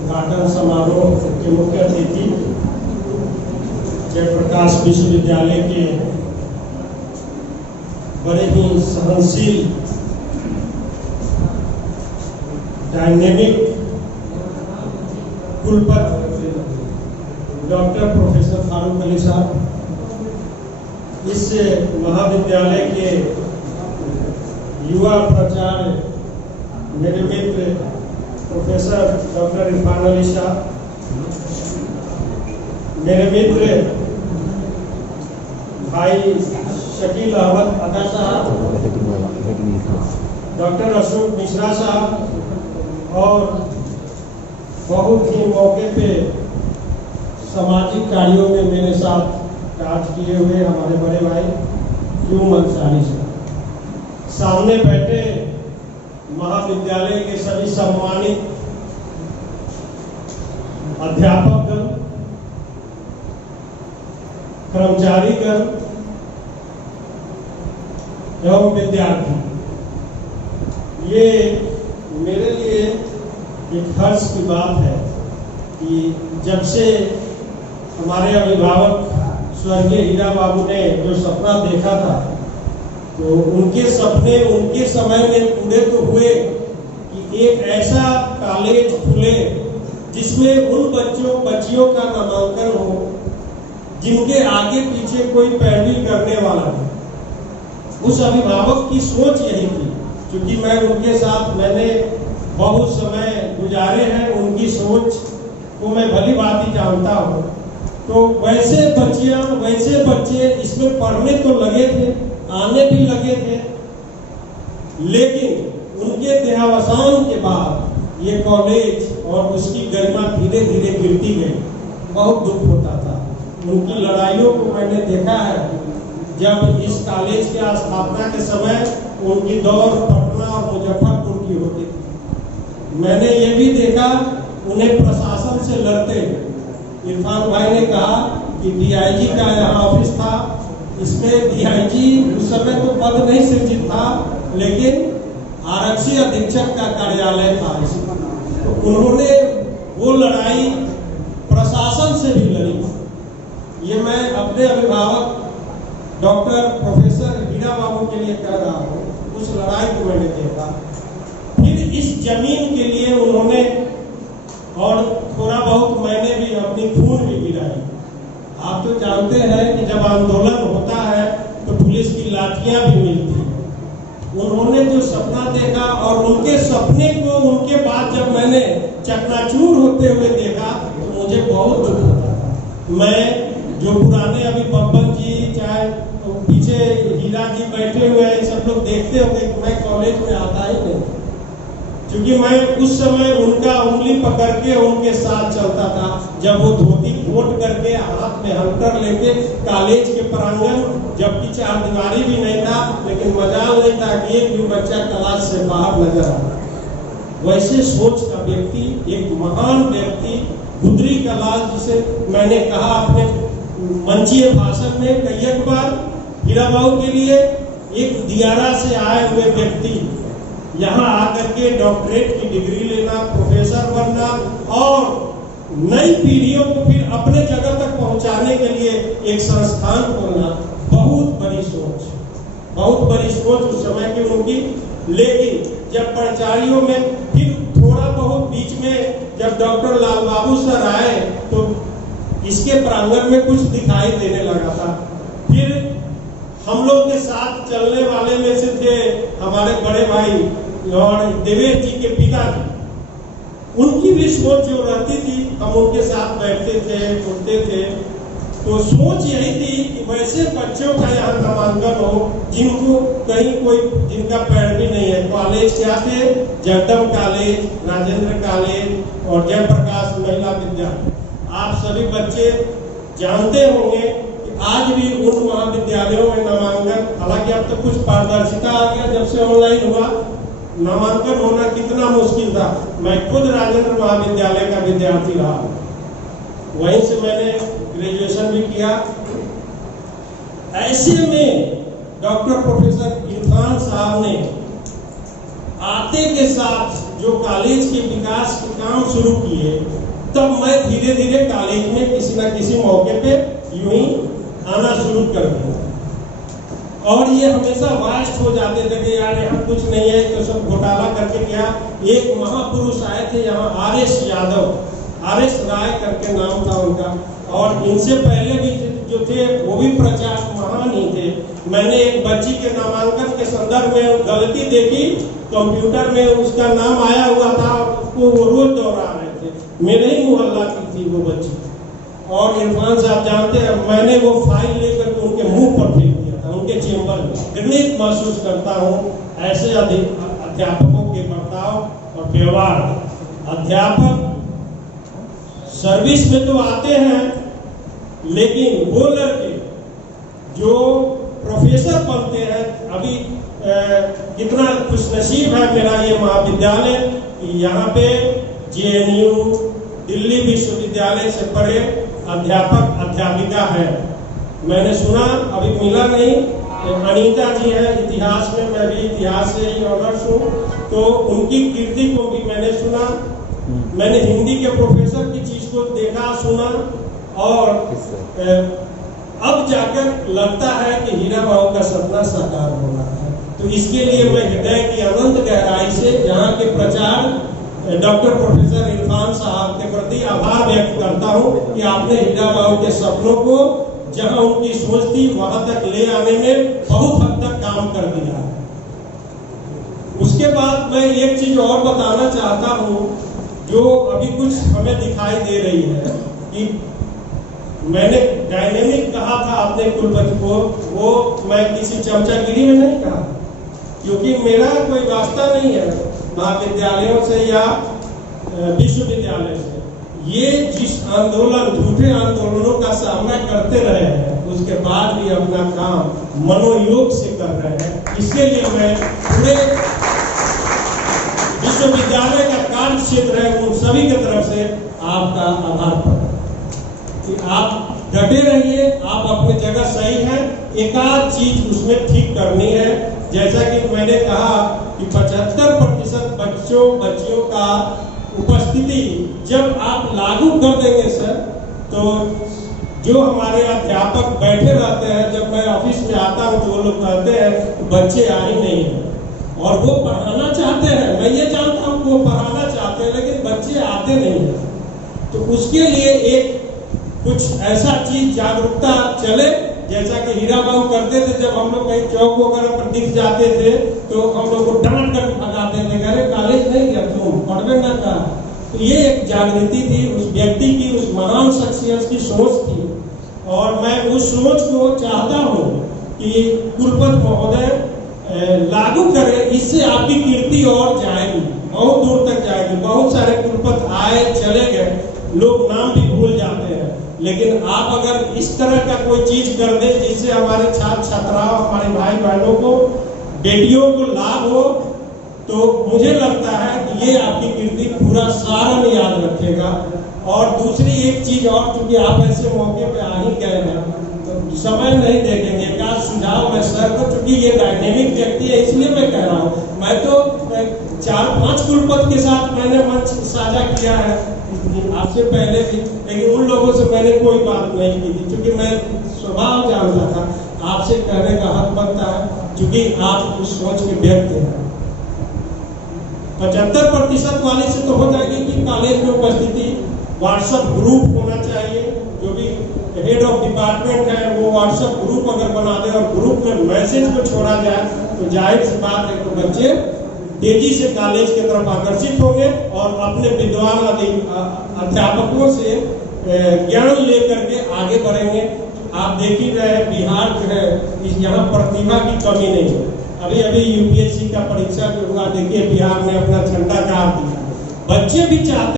उद्घाटन समारोह के मुख्य अतिथि जयप्रकाश विश्वविद्यालय के बड़े ही सहनशील डायनेमिक कुलपति डॉक्टर प्रोफेसर फारूक अली साहब, इस महाविद्यालय के युवा प्राचार्य मेरे मित्र प्रोफेसर डॉक्टर इरफान अली साहब, मेरे मित्र भाई शकील अहमद अदा साहब, डॉक्टर अशोक मिश्रा साहब और बहुत ही मौके पे सामाजिक कार्यों में मेरे साथ काज किए हुए हमारे बड़े भाई यूम अंसारी साहब, सामने बैठे महाविद्यालय के सभी सम्मानित अध्यापकगण, कर्मचारीगण एवं विद्यार्थी, ये मेरे लिए एक हर्ष की बात है कि जब से हमारे अभिभावक स्वर्गीय हीरा बाबू ने जो सपना देखा था, तो उनके सपने उनके समय में पूरे तो हुए कि एक ऐसा कॉलेज खुले जिसमें उन बच्चियों का नामांकन हो जिनके आगे पीछे कोई पैरवी करने वाला हो। उस अभिभावक की सोच यही थी, क्योंकि मैं उनके साथ मैंने बहुत समय गुजारे हैं, उनकी सोच को मैं भली भांति जानता हूँ। तो वैसे बच्चियां वैसे बच्चे इसमें पढ़ने तो लगे थे, आने भी लगे थे, लेकिन उनके देहावसान के बाद ये कॉलेज और उसकी गरिमा धीरे धीरे गिरती गई। बहुत दुख होता था। उनकी लड़ाइयों को मैंने देखा है। जब इस कॉलेज के स्थापना के समय उनकी दौड़ पटना और मुजफ्फरपुर की होती थी। मैंने ये भी देखा उन्हें प्रशासन से लड़ते। इरफान भाई ने कहा कि डीआईजी का यहाँ ऑफिस था, इसमें डीआईजी उस समय तो पद नहीं सृजित था, लेकिन आरक्षी अधीक्षक का कार्यालय था। उन्होंने वो लड़ाई प्रशासन से भी लड़ी। ये मैं अपने अभिभावक डॉक्टर प्रोफेसर हीरा बाबू के लिए कह रहा हूँ। उस लड़ाई को मैंने देखा। फिर इस जमीन के लिए उन्होंने, और थोड़ा बहुत मैंने भी अपनी खून भी गिराई। आप तो जानते हैं कि जब आंदोलन होता है तो पुलिस की लाठियां भी मिलती हैं। उन्होंने जो सपना देखा और उनके सपने को उनके बाद जब मैंने चकनाचूर होते हुए देखा तो मुझे बहुत दुख होता था। मैं जो पुराने अभी बब्बन जी, चाहे तो पीछे हीरा जी बैठे हुए हैं, सब लोग देखते होंगे कि मैं कॉलेज में आता ही नहीं, क्योंकि मैं उस समय उनका उंगली पकड़ के उनके साथ चलता था। जब वो धोती फोट करके हाथ में हंटर लेके कॉलेज के प्रांगण, जबकि चारदीवारी भी नहीं था, लेकिन मजाल नहीं था कि एक भी बच्चा क्लास से बाहर नजर आता। वैसे सोच का व्यक्ति, एक महान व्यक्ति, गुदरी का लाल, जिसे मैंने कहा अपने मंचीय भाषण में कई बार, हीरा बाबू के लिए एक दियारा से आए हुए व्यक्ति यहाँ आकर के डॉक्टरेट की डिग्री लेना, प्रोफेसर बनना और नई पीढ़ियों को फिर अपने जगह तक पहुंचाने के लिए एक संस्थान खोलना, बहुत बड़ी सोच उस समय की उनकी। लेकिन जब प्राचार्यों में फिर थोड़ा बहुत बीच में जब डॉक्टर लाल बाबू सर आए तो इसके प्रांगण में कुछ दिखाई देने लगा था। फिर हम लोग के साथ चलने वाले में से थे हमारे बड़े भाई और देवेश जी के पिताजी। उनकी भी सोच जो रहती थी, हम उनके साथ बैठते थे, उठते थे, तो सोच यही थी कि वैसे बच्चों का यहाँ नामांकन हो जिनको कहीं कोई, जिनका पैरवी नहीं है। कॉलेज क्या थे? जगदम कॉलेज, राजेंद्र कॉलेज और जयप्रकाश महिला विद्यालय। आप सभी बच्चे जानते होंगे कि आज भी उन महाविद्यालयों में नामांकन, हालांकि अब तो कुछ पारदर्शिता आ गया, जब से ऑनलाइन हुआ, नामांकन होना कितना मुश्किल था। मैं खुद राजेंद्र महाविद्यालय का विद्यार्थी रहा, वहीं से मैंने ग्रेजुएशन भी किया। ऐसे में डॉक्टर प्रोफेसर इरफान साहब ने आते के साथ जो कॉलेज के विकास के काम शुरू किए, तब मैं धीरे धीरे कॉलेज में किसी न किसी मौके पे यूं ही आना शुरू कर दिया। और ये हमेशा वास्ट हो जाते थे कि यार यहाँ कुछ नहीं है तो सब घोटाला करके क्या। एक महापुरुष आए थे यहाँ, आर.एस. यादव, आर.एस. राय करके नाम था उनका, और इनसे पहले भी जो थे वो भी प्रचारक महान ही थे। मैंने एक बच्ची के नामांकन के संदर्भ में गलती देखी, कंप्यूटर में उसका नाम आया हुआ था, उसको वो रोज दोहरा रहे थे, मेरे ही मोहल्ला की थी वो बच्ची। और इरफान साहब जानते हैं, मैंने वो फाइल लेकर के उनके मुंह पर फेंक दिया था, उनके चेंबर में। घृणित महसूस करता हूँ ऐसे अध्यापकों के बर्ताव और व्यवहार। अध्यापक सर्विस में तो आते हैं, लेकिन वो लड़के जो प्रोफेसर बनते हैं, अभी कितना खुशनसीब है मेरा ये महाविद्यालय, यहाँ पे जेएनयू, दिल्ली विश्वविद्यालय से पढ़े अध्यापक अध्यापिका है। मैंने सुना, अभी मिला नहीं, अनीता जी है इतिहास में, मैं भी इतिहास से ही ऑनर्स हूँ, तो उनकी कीर्ति को भी मैंने सुना। मैंने हिंदी के प्रोफेसर की चीज को देखा, सुना, और अब जाकर लगता है कि हीरा बाबू का सपना साकार हो रहा है। तो इसके लिए मैं हृदय की अनंत गहराई से यहाँ के प्रचार डॉक्टर प्रोफेसर इरफान साहब के प्रति आभार व्यक्त करता हूँ कि आपने हीरा बाबू के सपनों को जहाँ उनकी सोच थी वहां तक ले आने में बहुत हद तक काम कर दिया। उसके बाद मैं एक चीज और बताना चाहता हूँ जो अभी कुछ हमें दिखाई दे रही है कि मैंने डायनेमिक कहा था अपने कुलपति को, वो मैं किसी चमचागिरी में नहीं कहा, क्योंकि मेरा कोई वास्ता नहीं है महाविद्यालयों से या विश्वविद्यालय से। ये जिस आंदोलन, झूठे आंदोलनों का सामना करते रहे हैं, उसके बाद भी अपना काम मनोयोग से कर रहे हैं। इसके लिए मैं पूरे विश्वविद्यालय का कार्य क्षेत्र है उन सभी की तरफ से आपका आभार प्रकट कि आप डटे रहिए, आप अपनी जगह सही हैं, एक आध चीज उसमें ठीक करनी है। जैसा कि मैंने कहा कि 75% बच्चियों का उपस्थिति जब आप लागू कर देंगे सर, तो जो हमारे अध्यापक बैठे रहते हैं, जब मैं ऑफिस में आता हूँ तो वो लोग कहते हैं बच्चे आ ही नहीं है, और वो पढ़ाना चाहते हैं, मैं ये जानता हूँ वो पढ़ाना चाहते हैं, लेकिन बच्चे आते नहीं है। तो उसके लिए एक कुछ ऐसा चीज जागरूकता चले, जैसा कि हीरा बाबू करते थे। जब हम लोग कहीं चौक वगैरह पर दिख जाते थे तो हम लोग को डांट कर भगाते थे, अरे कॉलेज नहीं गया तुम, पढ़वे ना का। तो ये एक जागृति थी उस व्यक्ति की, उस महान शख्सियत की सोच थी, और मैं उस सोच को चाहता हूँ कि कुलपति महोदय लागू करें। इससे आपकी कीर्ति और जाएगी, बहुत दूर तक जाएगी। बहुत सारे कुलपति आए चले गए, लोग नाम भी भूल जाते हैं, लेकिन आप अगर इस तरह का कोई चीज कर दे जिससे हमारे छात्र छात्राओं, हमारे भाई बहनों को, बेटियों को लाभ हो, तो मुझे लगता है कि ये आपकी कीर्ति पूरा सारण याद रखेगा। और दूसरी एक चीज और, चूंकि आप ऐसे मौके पे आ ही गए हैं तो समय नहीं देखेंगे, का सुझाव मैं सर को, चूंकि ये डायनेमिक व्यक्ति है इसलिए मैं कह रहा हूँ। मैं तो 4-5 कुलपति के साथ मैंने मंच साझा किया है आपसे पहले भी, लेकिन उन लोगों से मैंने कोई बात नहीं की थी, क्योंकि मैं स्वभाव जानता था। आपसे कहने का हक बनता है, क्योंकि आप उस सोच के व्यक्ति हैं। 75% वाले से तो हो जाएगी कि कॉलेज में उपस्थिति, व्हाट्सएप ग्रुप होना चाहिए, जो भी हेड ऑफ डिपार्टमेंट है वो व्हाट्सएप ग्रुप अगर बना दे और ग्रुप में मैसेज को छोड़ा जाए, तो जाहिर सी बात है तो बच्चे तेजी से कॉलेज की तरफ आकर्षित होंगे और अपने विद्वान अध्यापकों से ज्ञान लेकर के आगे बढ़ेंगे। आप देख ही रहे बिहार जो है, यहाँ प्रतिभा की कमी नहीं है। अभी अभी यूपीएससी का परीक्षा जो हुआ, देखिए बिहार ने अपना झंडा गाड़ दिया। बच्चे भी चाहते